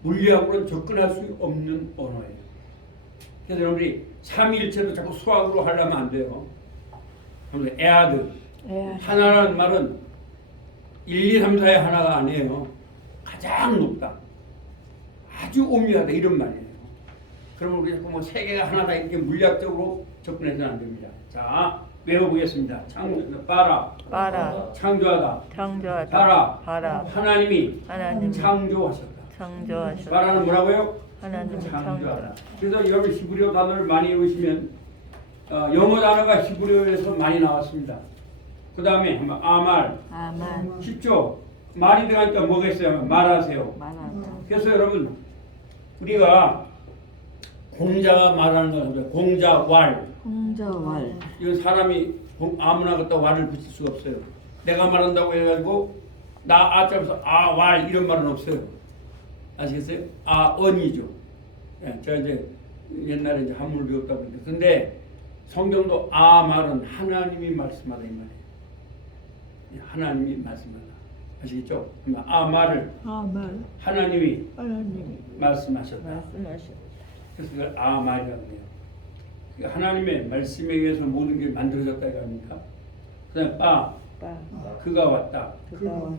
물리학으로는 접근할 수 없는 언어예요. 그래서 여러분들이 삼위일체도 자꾸 수학으로 하려면 안 돼요. 에아드 하나라는 말은 1, 2, 3, 4의 하나가 아니에요. 가장 높다. 아주 오묘하다 이런 말이에요. 그러면 우리 자꾸 뭐 세계가 하나다 이렇게 물리학적으로 접근해서는 안 됩니다. 자 외워보겠습니다. 빠라 창조하다 바라 하나님이 창조하셨다. 바라는 뭐라고요? 하나님이 창조하다. 그래서 여러분 히브리어 단어를 많이 외우시면 영어 단어가 히브리어에서 많이 나왔습니다. 그 다음에 아말 쉽죠? 말이 들어가니까 뭐가 있어요? 말하세요. 그래서 여러분 우리가 공자가 말하는 거는 공자왈. 이건 사람이 아무나 갖다 왈을 붙일 수가 없어요. 내가 말한다고 해가지고 나 아자면서 아왈 이런 말은 없어요. 아시겠어요? 아언이죠. 예, 제가 이제 옛날에 이제 한문을 배웠다 보니까 근데 성경도 아말은 하나님이 말씀하다 이 말이에요. 하나님이 말씀하다. 아시겠죠? 아말을 하나님이 말씀하셨다. 그래서 그걸 아말이라고 해요. 그러니까 하나님의 말씀에 의해서 모든 게 만들어졌다 이거 아닙니까? 그다음 그가 왔다.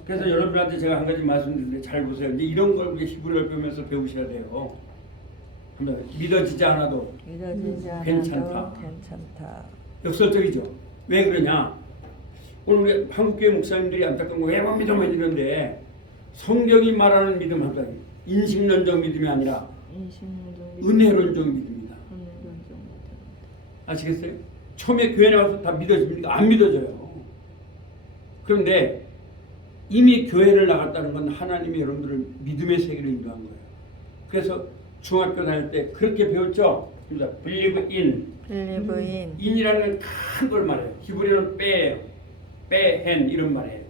그래서 여러분한테 제가 한 가지 말씀드리는데 잘 보세요. 이제 이런 걸 우리 히브리어를 배우면서 배우셔야 돼요. 믿어지지 않아도 괜찮다. 역설적이죠. 왜 그러냐? 오늘 우리 한국교회 목사님들이 안타까운 거 왜 믿으면 이런데 성경이 말하는 믿음 하다 인식론적 믿음이 아니라 은혜론적 믿음이다. 아시겠어요? 처음에 교회 나와서 다 믿어집니까? 안 믿어져요. 그런데 이미 교회를 나갔다는 건 하나님이 여러분들을 믿음의 세계로 인도한 거예요. 그래서 중학교 다닐 때 그렇게 배웠죠. believe in. in이라는 건 큰 걸 말해요. 히브리어는 빼헨 이런 말이에요.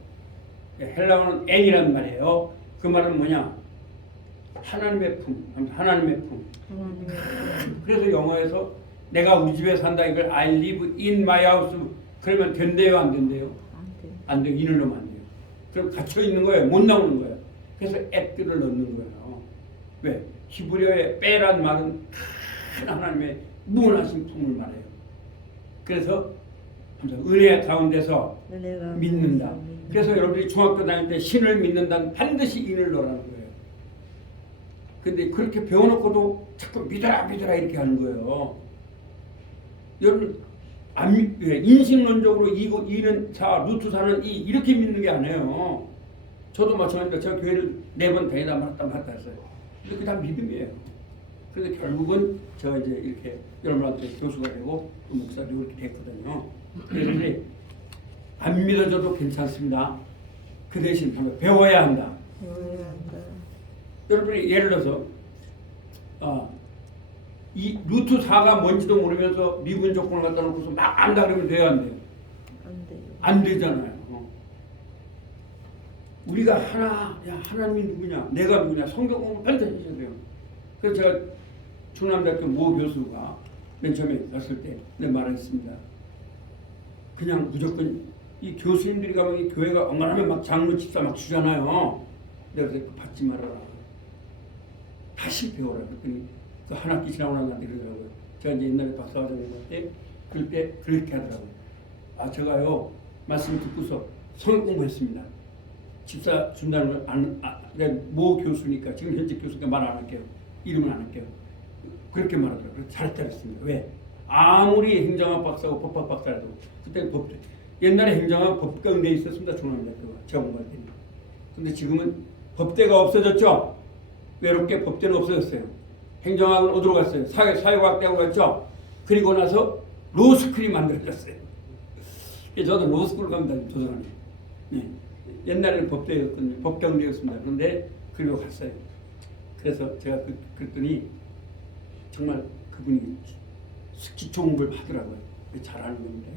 헬라어는 n이라는 말이에요. 그 말은 뭐냐? 하나님의 품. 그래서 영어에서 내가 우리 집에 산다 이걸 I live in my house 그러면 된대요 안 된대요? 안 돼요. 인을 넣으면 안 돼요. 그럼 갇혀 있는 거예요. 못 나오는 거예요. 그래서 at를 넣는 거예요. 왜? 히브리어의 빼란 말은 큰 하나님의 무한하신 품을 말해요. 그래서 은혜 가운데서 은혜가 믿는다. 그래서 여러분이 중학교 다닐 때 신을 믿는다는 반드시 인을 넣으라는 거예요. 근데 그렇게 배워놓고도 자꾸 믿어라 믿어라 이렇게 하는 거예요. 여러분 인식론적으로 이는 4, 루트 4는 이렇게 믿는 게 아니에요. 저도 마찬가지로 제가 교회를 4번 다니다 말았다 했어요. 이렇게 다 믿음이에요. 그래서 결국은 제가 이제 이렇게 여러분한테 교수가 되고 목사도 이렇게 됐거든요. 그런데 안 믿어져도 괜찮습니다. 그 대신 배워야 한다. 배워야 한다. 여러분이 예를 들어서 이 루트 4가 뭔지도 모르면서 미분 조건을 갖다 놓고서 막 안다 그러면 돼요, 안 돼요? 안 돼요. 안 되잖아요. 우리가 하나님이 누구냐, 내가 누구냐, 성경 공부 반드시 해야 돼요. 그래서 제가 충남대학교 모 교수가 맨 처음에 갔을 때 내가 말했습니다. 그냥 무조건 이 교수님들이 가면 이 교회가 엉망하면 막 장로 집사 막 주잖아요. 내가 그래서 받지 말아라. 다시 배워라. 그랬더니 그 한 학기 지나고 나서 이러더라고요. 제가 이제 옛날에 박사과정인데 그럴 때 그렇게 하더라고요. 제가요 말씀 듣고서 성경 공부했습니다. 집사 준다는 걸 내가 모 교수니까 지금 현직 교수니까 말 안 할게요. 이름은 안 할게요. 그렇게 말하더라고요. 잘했다 그랬습니다. 왜? 아무리 행정학 박사고 법학 박사라도 그때 옛날에 행정학 법경대에 있었습니다. 중앙대학교가 제가 공부할 때는. 근데 지금은 법대가 없어졌죠. 외롭게 법대는 없어졌어요. 행정학은 어디로 갔어요? 사회과학대학으로 갔죠. 그리고 나서 로스쿨이 만들어졌어요. 저도 로스쿨 갑니다. 도서관에. 네. 옛날에는 법대였거든요. 법경대였습니다. 그런데 그리고 갔어요. 그래서 제가 그랬더니 정말 그분이 기초 공부를 하더라고요. 잘하는 겁니다.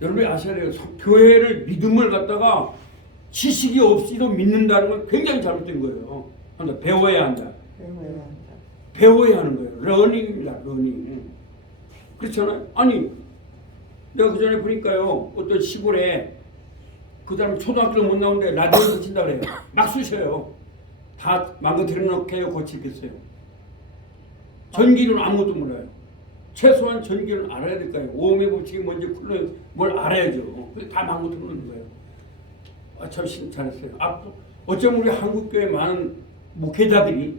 여러분이 아셔야 돼요. 교회를 믿음을 갖다가 지식이 없이도 믿는다는 건 굉장히 잘못된 거예요. 그러니까 배워야 한다. 배워야 한다. 배워야 하는 거예요. 러닝입니다. 러닝. 그렇잖아요. 아니 내가 그 전에 보니까요. 어떤 시골에 그 사람 초등학교를 못 나오는데 라디오를 친다 그래요. 막 쑤셔요. 다 망가뜨려 놓게요. 고치겠어요. 전기는 아무것도 몰라요. 최소한 전기는 알아야 될까요? 오음의 법칙이 뭔지 뭘 알아야죠. 다 망가뜨려 놓는 거예요. 참 잘했어요. 어쩌면 우리 한국교회 많은 목회자들이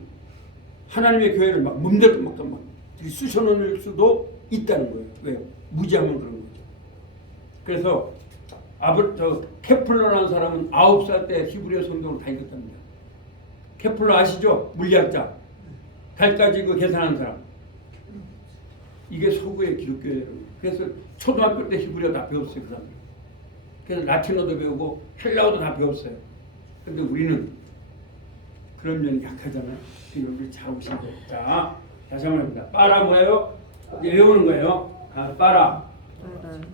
하나님의 교회를 막 문대로 막 쑤셔놓을 수도 있다는 거예요. 왜요? 무지하면 그런 거죠. 그래서 케플러라는 사람은 9살 때 히브리어 성경을 다 읽었답니다. 케플러 아시죠? 물리학자. 달까지 계산한 사람. 이게 서구의 기독교예요. 그래서 초등학교 때 히브리어 다 배웠어요. 그 사람들. 그래서 라틴어도 배우고 헬라어도 다 배웠어요. 근데 우리는 그런 면이 약하잖아요. 우리 잘 오신 거예요. 자, 다시 한번 해봅니다. 빠라 뭐예요? 외우는 거예요. 빠라.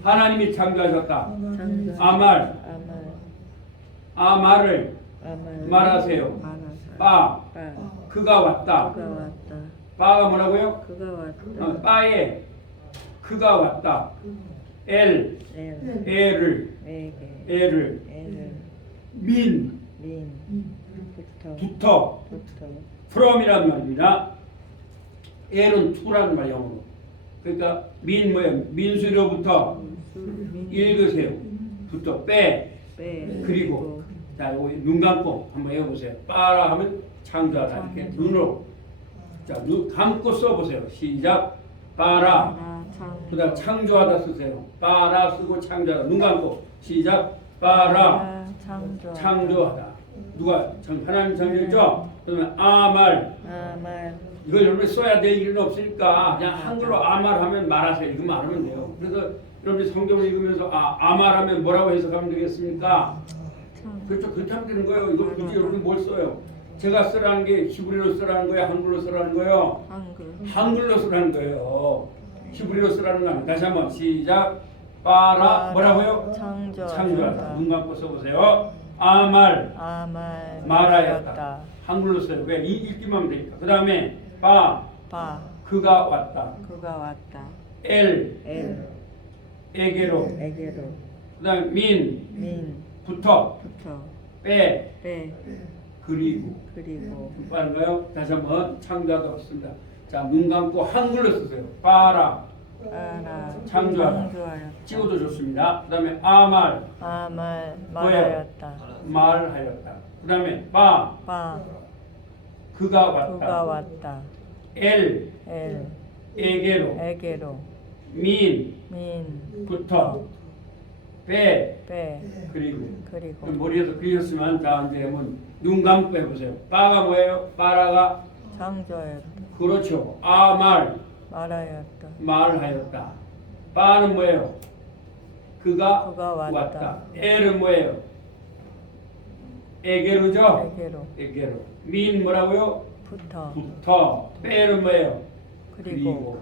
하나님이 창조하셨다. 아말을 말하세요. 빠. 그가 왔다. 빠가 뭐라고요? 그가 왔다. 빠에 그가 왔다. 애를 부터 from이란 말입니다. 애는 to라는 말이야. 영어로. 그러니까 뭐예요? 민수로부터 읽으세요. 부터 빼. 그리고 자, 여기 눈 감고 한번 해보세요. 빠라 하면 창조하다. 이렇게 눈으로 자, 눈 감고 써보세요. 시작. 빠라. 그다음 창조하다 쓰세요. 빠라 쓰고 창조하다. 눈 감고 시작. 빠라. 창조하다. 누가 하나님 창조했죠? 그러면 아말. 이걸 여러분이 써야 될 일은 없으니까 그냥 한글로 아말하면 말하세요. 이거 말하면 돼요. 그래서 여러분이 성경을 읽으면서 아말하면 뭐라고 해석하면 되겠습니까? 그렇죠. 그렇게 하면 되는 거예요. 이거 굳이 여러분이 뭘 써요? 제가 쓰라는 게 히브리어로 쓰라는 거예요? 한글로 쓰라는 거예요? 한글로 쓰라는 거예요. 히브리어로 쓰라는 거 아니에요. 다시 한번 시작. 빠라 뭐라고요? 창조하다. 눈 감고 써보세요. 아말 말하였다. 한글로 써요. 왜? 읽기만 하면 되니까. 그 다음에 빠 그가 왔다. 에게로 그 다음에 부터 빼 그리고 그리고 빠른가요? 다시 한번 창조하다 없습니다. 자, 눈 감고 한글로 쓰세요. 빠라 알아 창조하다. 찍어도 좋습니다. 그 다음에 아말 아말 말하였다 말하였다. 그 다음에 빠 빠 그가 왔다. 그가 왔다 엘 엘 에게로 에게로 민 민 부터 빼 빼 그리고 그리고 머리에서 그리셨으면 자 이제 한번 눈 감고 해보세요. 빠가 뭐예요? 빠라가 창조하였다 그렇죠. 아말 말하였다 말하였다. 빠는 뭐예요? 그가 그가 왔다. 엘은 뭐예요? 에게로죠. 에게로 에게로. 민 뭐라고요? 부터 부터. 빼는 뭐예요? 그리고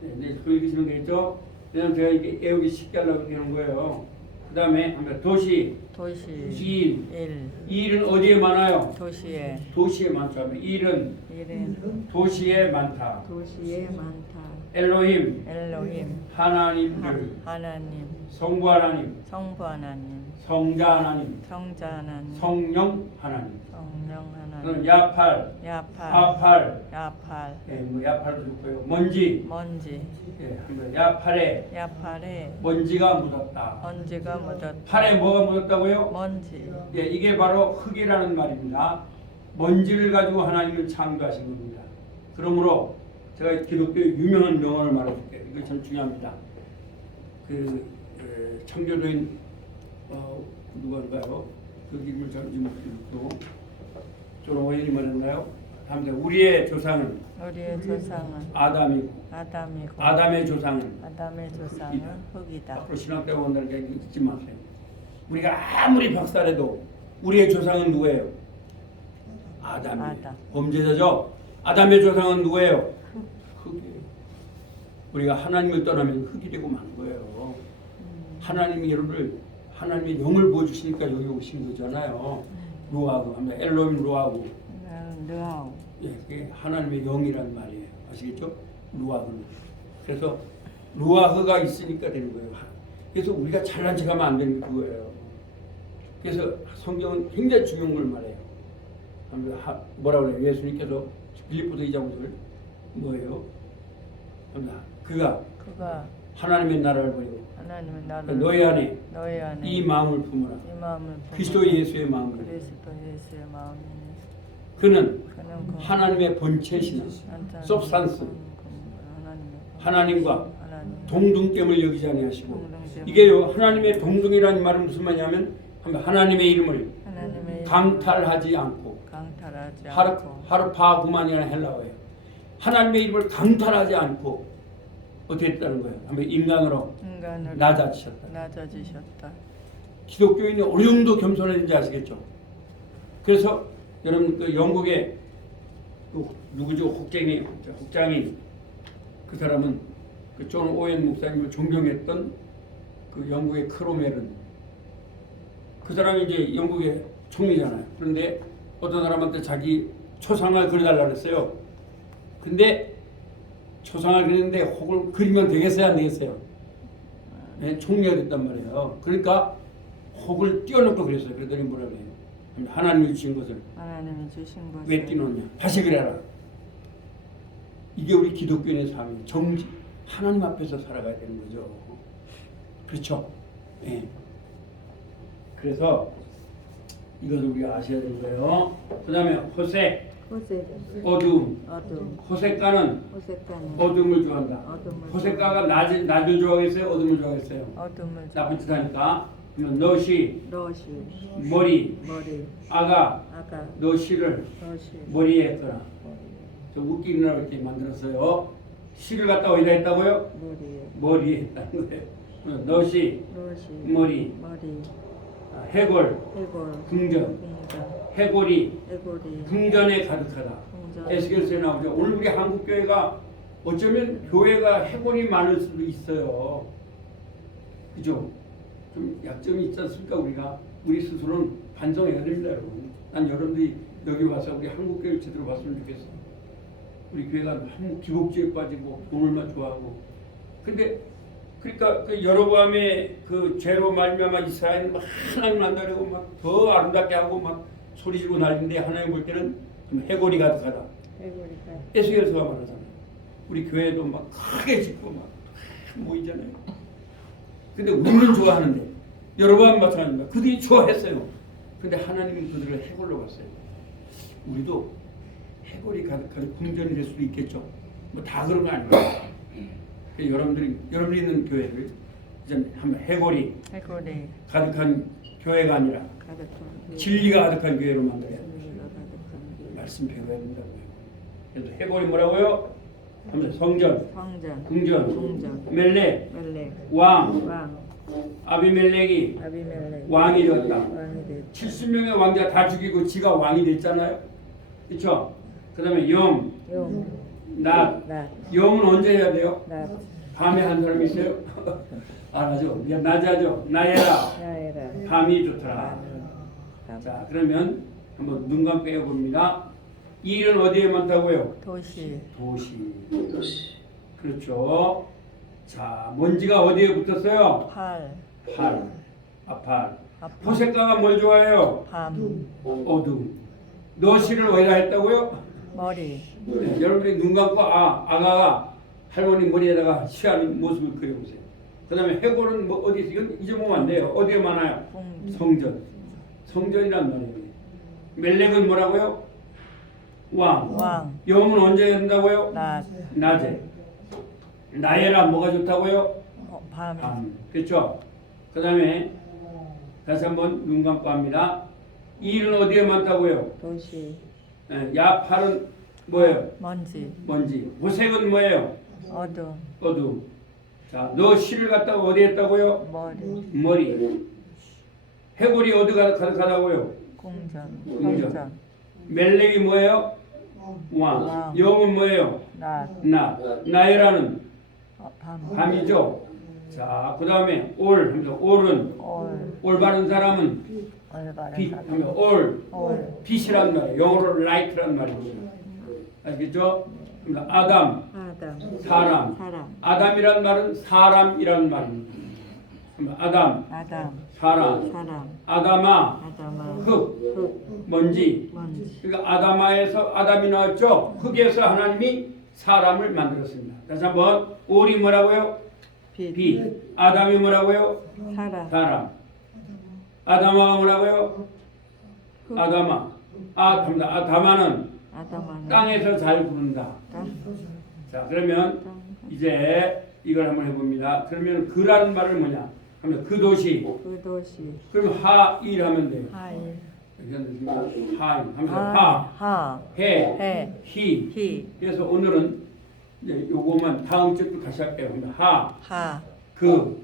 네, 이제 그 읽으시면 되겠죠? 그냥 제가 이게 애우기 쉽게 하려고 되는 거예요. 그 다음에 도시, 도시 일. 일 일은 어디에 많아요? 도시에 도시에 많죠. 일은 일은 도시에 많다. 도시에 많다 엘로힘, 엘로힘 하나님들, 하나님 성부 하나님, 성부 하나님 성자 하나님, 성자 하나님 성령 하나님. 성령 그럼 하나님 야팔, 야팔 아팔, 야팔 예, 뭐 야팔도 좋고요. 먼지, 먼지 예, 야팔에 야팔에 먼지가 묻었다. 먼지가 묻었다 팔에 뭐가 묻었다고요? 먼지 예, 이게 바로 흙이라는 말입니다. 먼지를 가지고 하나님을 창조하신 겁니다. 그러므로 제가 기독교의 유명한 명언을 말해줄게요. 이거 참 중요합니다. 창조주인 누구인가요? 그 이름을 잘 못했고 존 오웬이 말했나요? 다음에 우리의 조상은 우리의 조상은 아담이고 아담이고 아담의 조상은 아담의 조상은 흙이다 앞으로 신학 때문에 온다는 게 잊지 마세요. 우리가 아무리 박살해도 우리의 조상은 누구예요? 아담이에요. 아담. 범죄자죠. 아담의 조상은 누구예요? 흙이에요. 우리가 하나님을 떠나면 흙이 되고 만 거예요. 하나님이 여러분을 하나님의 영을 보여주시니까 여기 오신 거잖아요. 루아고, 엘로힘 루아고. 르아우 예, 그게 하나님의 영이란 말이에요. 아시겠죠? 루아흐는. 그래서 루아흐가 있으니까 되는 거예요. 그래서 우리가 잘난 척하면 안 되는 게 그거예요. 그래서 성경은 굉장히 중요한 걸 말해요. 뭐라 그래요? 예수님께서 빌립보서 2장을 뭐예요? 그가 하나님의 나라를 버리고 하나님의 나라를 너희 안에 이 이 마음을 품어라. 마음을 그리스도 예수의 마음을. 그리스도 예수의 마음이니 그는 그는 그 하나님의 본체시나 substance 하나님과 하나님 동등됨을 여기지 아니하시고 동등됨을 이게요 하나님의 동등이라는 말은 무슨 말이냐면 하나님의 이름을 하나님의 강탈하지 않고 강탈하지 않고 하르파구만이라는 헬라어예요. 하나님의 이름을 강탈하지 않고 어떻게 했다는 거예요? 한번 인간으로 낮아지셨다. 낮아지셨다. 기독교인이 어느 정도 겸손해진지 아시겠죠? 그래서 여러분 그 영국의 그 누구죠? 혹장이 그 사람은 그 존 오웬 목사님을 존경했던 그 영국의 크로멜은 그 사람이 이제 영국의 총리잖아요. 그런데 어떤 사람한테 자기 초상을 그려달라고 했어요. 근데 초상을 그리는데 혹을 그리면 되겠어요? 안 되겠어요? 네, 총리가 됐단 말이에요. 그러니까 혹을 띄워놓고 그랬어요. 그랬더니 뭐라 그래요? 하나님이 주신 것을 하나님이 주신 것을 왜 띄워놓냐? 다시 그래라. 이게 우리 기독교인의 삶이에요. 정직, 하나님 앞에서 살아가야 되는 거죠. 그렇죠? 예. 그래서 이것을 우리가 아셔야 되는 거예요. 그 다음에 호세, 어두움. 호세가는 어둠을 좋아한다. 호세가가 낮을 좋아하겠어요? 어둠을 좋아하겠어요? 어둠을 나쁜 짓 하니까. 그러면 너시, 머리, 아가, 너시를 머리에 했거나. 저 웃기느라고 이렇게 만들었어요. 시를 갖다 어디다 했다고요? 머리에 했다는 거예요. 너시, 머리, 해골, 궁전, 해골이 궁전에 가득하다. 에스겔서에 나오죠. 오늘 우리 한국 교회가 어쩌면 교회가 해골이 많을 수도 있어요. 그죠? 좀 약점이 있지 않습니까? 우리 스스로는 반성해야 됩니다, 여러분. 난 여러분들이 여기 와서 우리 한국 교회를 제대로 봤으면 좋겠어. 우리 교회가 너무 기복주의에 빠지고 돈을만 좋아하고. 근데 그러니까 그 여로보암의 그 죄로 말미암아 이스라엘은 막 하나님 만나려고 막 더 아름답게 하고 막 소리 지르고 난리인데 하나님 볼 때는 좀 해골이 가득하다. 에스겔서가 말하잖아요. 우리 교회도 막 크게 짓고 막 모이잖아요. 근데 우리는 좋아하는데 여러분 마찬가지입니다. 그들이 좋아했어요. 근데 하나님은 그들을 해골로 봤어요. 우리도 해골이 가득한 궁전이 될 수도 있겠죠. 뭐 다 그런 거 아니에요. 여러분들이 있는 교회를 이제 한번 해골이 가득한 교회가 아니라 진리가 가득한 교회로 만들어야 돼요. 말씀 배워야 된다고요. 그래서 해골이 뭐라고요? 하면 성전, 궁전, 멜렉, 왕, 아비멜렉이 왕이 되었다. 70명의 왕자 다 죽이고 지가 왕이 됐잖아요. 그렇죠? 그 다음에 영, 낮. 영은 언제 해야 돼요? 밤에 한 사람이 있어요? 알아죠? 낮에 하죠? 나예라. 밤이 좋더라. 자, 그러면 한번 눈 감고 해봅니다. 일은 어디에 많다고요? 도시. 그렇죠. 자, 먼지가 어디에 붙었어요? 팔. 팔. 호색가가 뭘 좋아해요? 밤. 어둠. 너시를 어디다 했다고요? 머리. 네, 여러분들이 눈 감고 아가가 할머니 머리에다가 시하는 모습을 그려보세요. 그 다음에 해골은 뭐 어디 있어요? 이건 잊어보면 안 돼요. 어디에 많아요? 성전이란 말이에요. 멜렉은 뭐라고요? 왕. 영은 언제 된다고요? 낮에. 나예라 뭐가 좋다고요? 밤. 그렇죠? 그 다음에 다시 한번 눈 감고 합니다. 일은 어디에 많다고요? 도시. 네, 야팔은 뭐예요? 먼지. 호색은 뭐예요? 어둠. 자, 너 실을 갖다가 어디 했다고요? 머리. 해골이 어디 가득하다고요? 궁전. 멜렉이 뭐예요? 왕. 영은 뭐예요? 낮. 나예라는 밤이죠. 자, 그 다음에 올은 올바른 사람은 빛. 빛이란 말이에요. 영어로 light란 말이에요. 알겠죠? 아담. 사람. 아담이란 말은 사람이란 말입니다. 아담. 사람. 아담아. 흙. 먼지. 그러니까 아담아에서 아담이 나왔죠. 흙에서 하나님이 사람을 만들었습니다. 다시 한번 올이 뭐라고요? 빛. 아담이 뭐라고요? 사람. 아담아가 뭐라고요? 아담아는 땅에서 잘 구른다. 자, 그러면 이제 이걸 한번 해봅니다. 그러면 그라는 말은 뭐냐? 하면 그 도시. 그럼 하일 하면 돼요. 하면서 해, 히. 그래서 오늘은 이제 요거만 다음 주도 다시 할게요. 그럼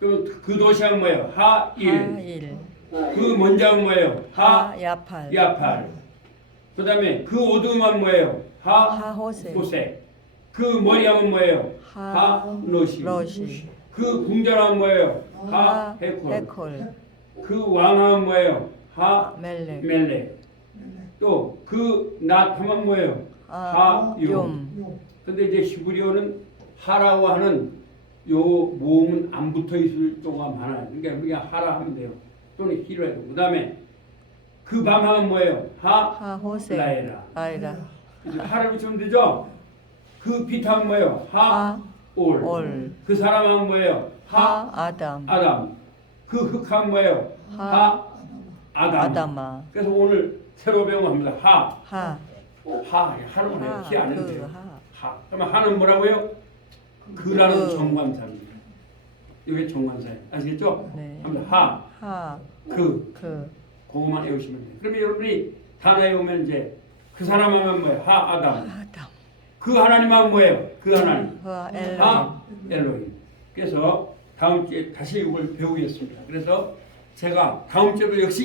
그 도시는 뭐예요? 하일. 그 먼저는 뭐예요? 야팔. 그 다음에 그 어두움은 뭐예요? 하호색. 그 머리하면 뭐예요? 하노시. 그 궁전하면 뭐예요? 하해콜. 그 왕하면 뭐예요? 하멜렉. 또 그 낮하면 뭐예요? 하욤. 근데 이제 히브리어는 하라고 하는 요 모음은 안 붙어 있을 경우가 많아요. 그러니까 우리가 하라 하면 돼요. 또는 히로 해도. 그 다음에 그 밤하면 뭐예요? 라에라. 하를 붙이면 되죠? 그 빛하면 뭐예요? 하올. 그 사람하면 뭐예요? 아담. 그 흙하면 뭐예요? 아담. 그래서 오늘 새로 배운 합니다. 하는 거예요. 히 안 해도 돼요. 그러면 하는 뭐라고요? 그라는 정관사입니다. 이게 정관사예요. 아시겠죠? 네. 합니다. 그거만 외우시면 돼요. 그러면 여러분이 단어 외우면 이제 그 사람 하면 뭐예요? 아담. 그 하나님 하면 뭐예요? 그 하나님. 엘로힘. 그래서 다음 주에 다시 이걸 배우겠습니다. 그래서 제가 다음 주에도 역시